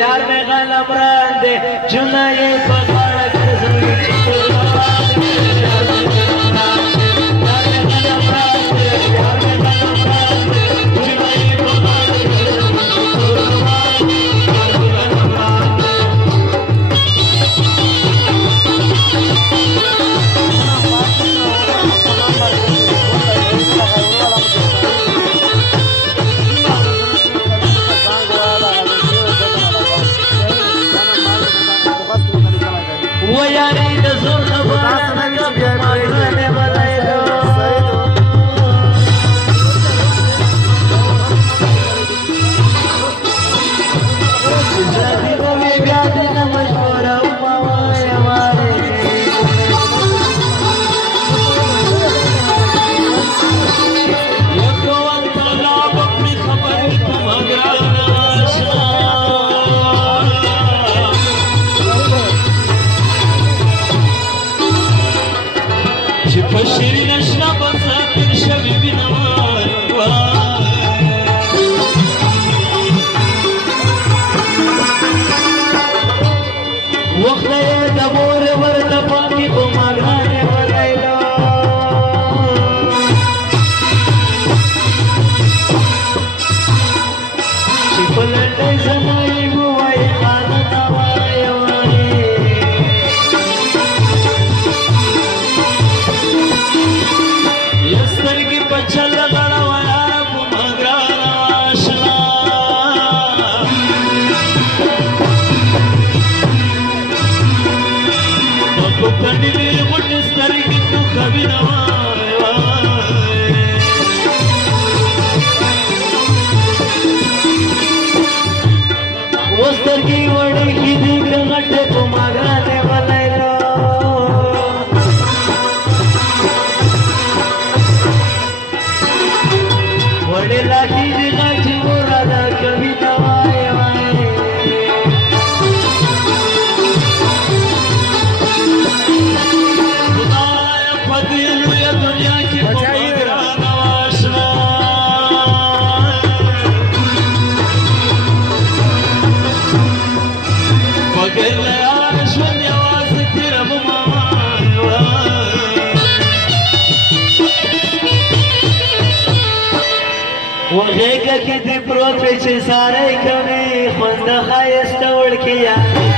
यार में गाना ब्रांडे चुना ये पकड़ कर सुनी वो यारी दसूर खबर ने बताया शादी को भी गाते न मशवरा उमाए हमारे ये तो अंतलाब अपनी खबर तुम अगराना بشري نشرب ساتر شبيب نوار وقت دبور ورد پاکی کو ماغانے ولایلو شپلنڈ زمائی گوائی خانت آوائی وانی चल गड़ा यार कुमगरा आशना तो कनी मेरे मुट्ठी सरी की तू कभी न वो सर की वड़ी की दिख गट्टे कुमगरा ने बनाइलो वडेला की दिगाची मोराला कवी नवाय वाय खुदाया फदिल या दुनिया की मगरा नवाशना बगैर आशवन आवाज तेरा وغيك كذب روح في ساري كوني خند خايست وركيا